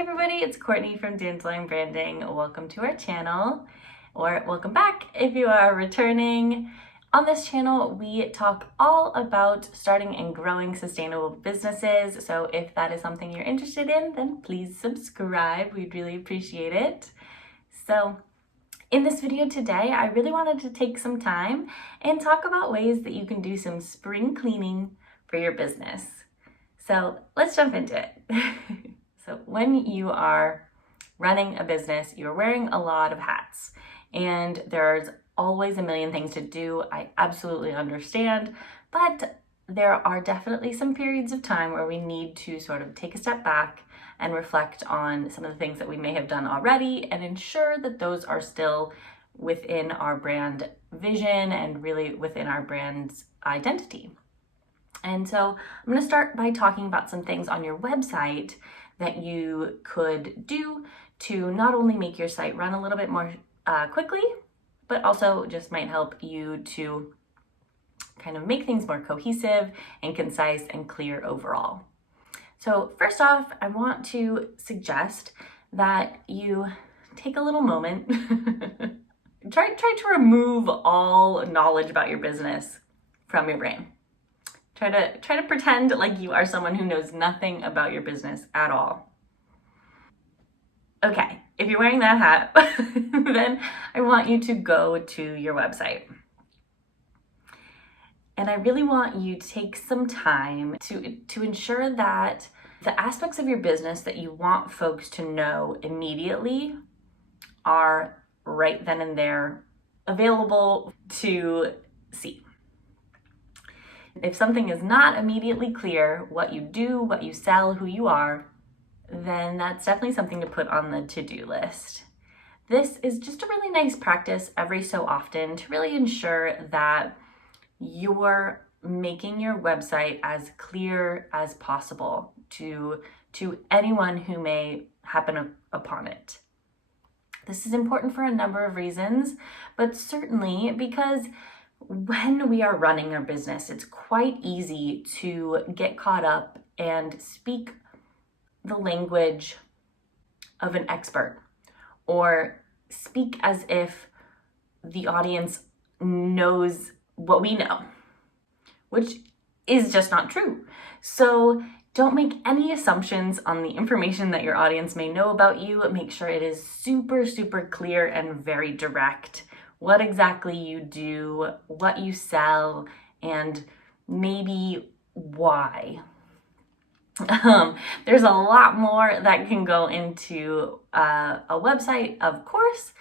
everybody, it's Courtney from Dandelion Branding. Welcome to our channel, or welcome back if you are returning. On this channel, we talk all about starting and growing sustainable businesses. So if that is something you're interested in, then please subscribe. We'd really appreciate it. So in this video today, I really wanted to take some time and talk about ways that you can do some spring cleaning for your business. So let's jump into it. So when you are running a business, you're wearing a lot of hats and there's always a million things to do. I absolutely understand, but there are definitely some periods of time where we need to sort of take a step back and reflect on some of the things that we may have done already and ensure that those are still within our brand vision and really within our brand's identity. And so I'm going to start by talking about some things on your website that you could do to not only make your site run a little bit more quickly, but also just might help you to kind of make things more cohesive and concise and clear overall. So first off, I want to suggest that you take a little moment, try to remove all knowledge about your business from your brain. Try to pretend like you are someone who knows nothing about your business at all. Okay, if you're wearing that hat, then I want you to go to your website. And I really want you to take some time to ensure that the aspects of your business that you want folks to know immediately are right then and there available to see. If something is not immediately clear, what you do, what you sell, who you are, then that's definitely something to put on the to-do list. This is just a really nice practice every so often to really ensure that you're making your website as clear as possible to anyone who may happen upon it. This is important for a number of reasons, but certainly because when we are running our business, it's quite easy to get caught up and speak the language of an expert or speak as if the audience knows what we know, which is just not true. So don't make any assumptions on the information that your audience may know about you. Make sure it is super, super clear and very direct. What exactly you do, what you sell, and maybe why. There's a lot more that can go into a website, of course,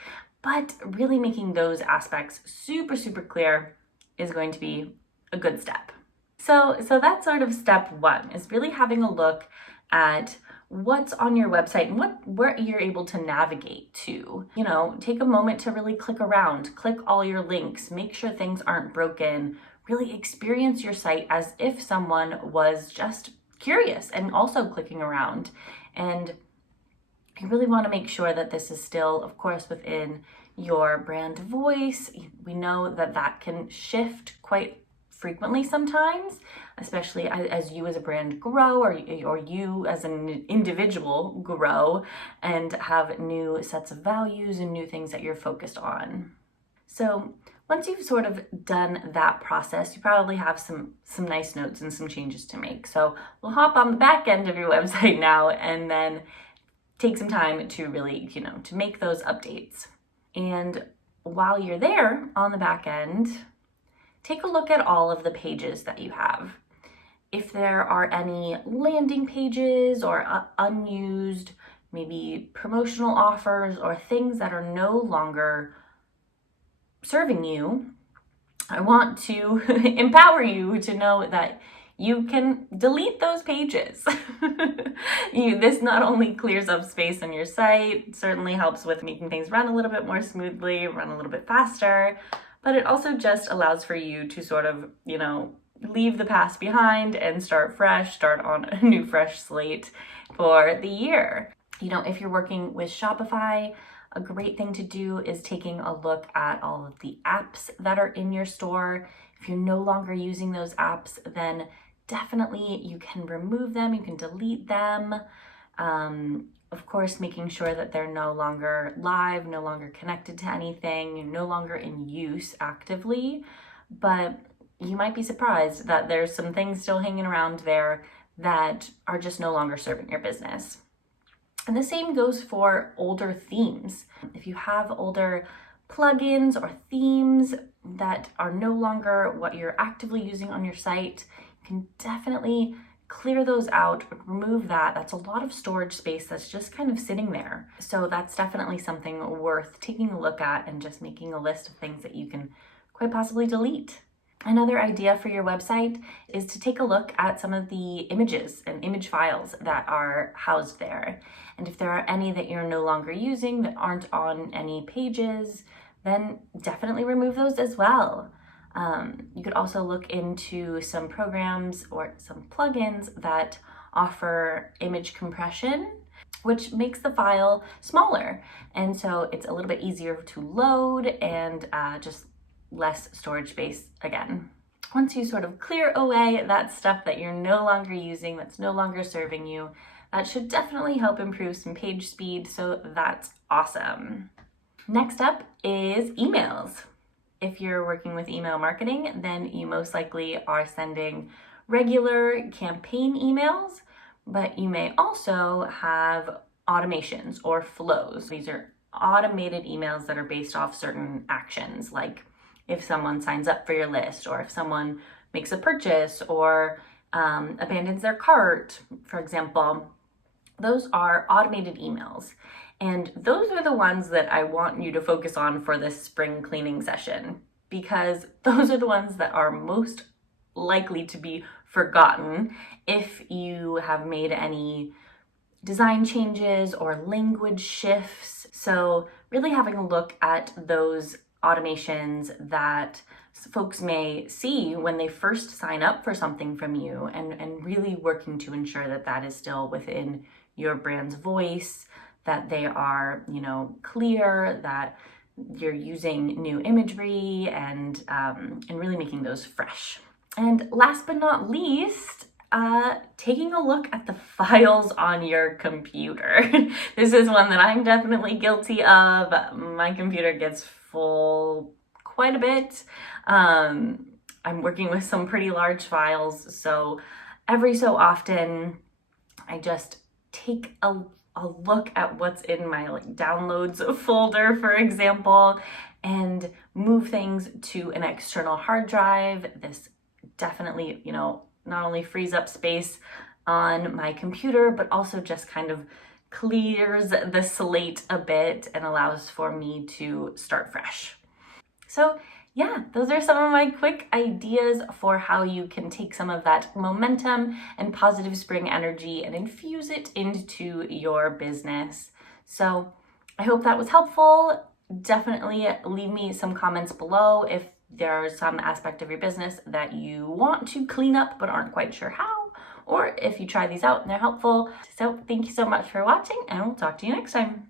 but really making those aspects super, super clear is going to be a good step. So that's sort of step one, is really having a look at what's on your website and where you're able to navigate to. You know, take a moment to really click around, click all your links, make sure things aren't broken, really experience your site as if someone was just curious and also clicking around. And you really want to make sure that this is still, of course, within your brand voice. We know that that can shift quite frequently sometimes, especially as you as a brand grow or you as an individual grow and have new sets of values and new things that you're focused on. So once you've sort of done that process, you probably have some nice notes and some changes to make. So we'll hop on the back end of your website now and then take some time to really, to make those updates. And while you're there on the back end, take a look at all of the pages that you have. If there are any landing pages or unused, maybe promotional offers or things that are no longer serving you, I want to empower you to know that you can delete those pages. This not only clears up space on your site, certainly helps with making things run a little bit more smoothly, run a little bit faster, but it also just allows for you to sort of, leave the past behind and start fresh, start on a new fresh slate for the year. If you're working with Shopify, a great thing to do is taking a look at all of the apps that are in your store. If you're no longer using those apps, then definitely you can remove them, you can delete them. Of course, making sure that they're no longer live, no longer connected to anything, no longer in use actively, but you might be surprised that there's some things still hanging around there that are just no longer serving your business. And the same goes for older themes. If you have older plugins or themes that are no longer what you're actively using on your site, you can definitely clear those out, remove that. That's a lot of storage space that's just kind of sitting there. So that's definitely something worth taking a look at and just making a list of things that you can quite possibly delete. Another idea for your website is to take a look at some of the images and image files that are housed there. And if there are any that you're no longer using that aren't on any pages, then definitely remove those as well. You could also look into some programs or some plugins that offer image compression, which makes the file smaller. And so it's a little bit easier to load and just less storage space again. Once you sort of clear away that stuff that you're no longer using, that's no longer serving you, that should definitely help improve some page speed, so that's awesome. Next up is emails. If you're working with email marketing, then you most likely are sending regular campaign emails, but you may also have automations or flows. These are automated emails that are based off certain actions, like if someone signs up for your list, or if someone makes a purchase or abandons their cart, for example. Those are automated emails. And those are the ones that I want you to focus on for this spring cleaning session, because those are the ones that are most likely to be forgotten if you have made any design changes or language shifts. So really having a look at those automations that folks may see when they first sign up for something from you, and really working to ensure that that is still within your brand's voice, that they are, clear, that you're using new imagery, and really making those fresh. And last but not least, taking a look at the files on your computer. This is one that I'm definitely guilty of. My computer gets full quite a bit. I'm working with some pretty large files, so every so often I just take a look at what's in my downloads folder, for example, and move things to an external hard drive. This definitely, not only frees up space on my computer, but also just kind of clears the slate a bit and allows for me to start fresh. So yeah, those are some of my quick ideas for how you can take some of that momentum and positive spring energy and infuse it into your business. So I hope that was helpful. Definitely leave me some comments below if there's some aspect of your business that you want to clean up but aren't quite sure how, or if you try these out and they're helpful. So thank you so much for watching, and we'll talk to you next time.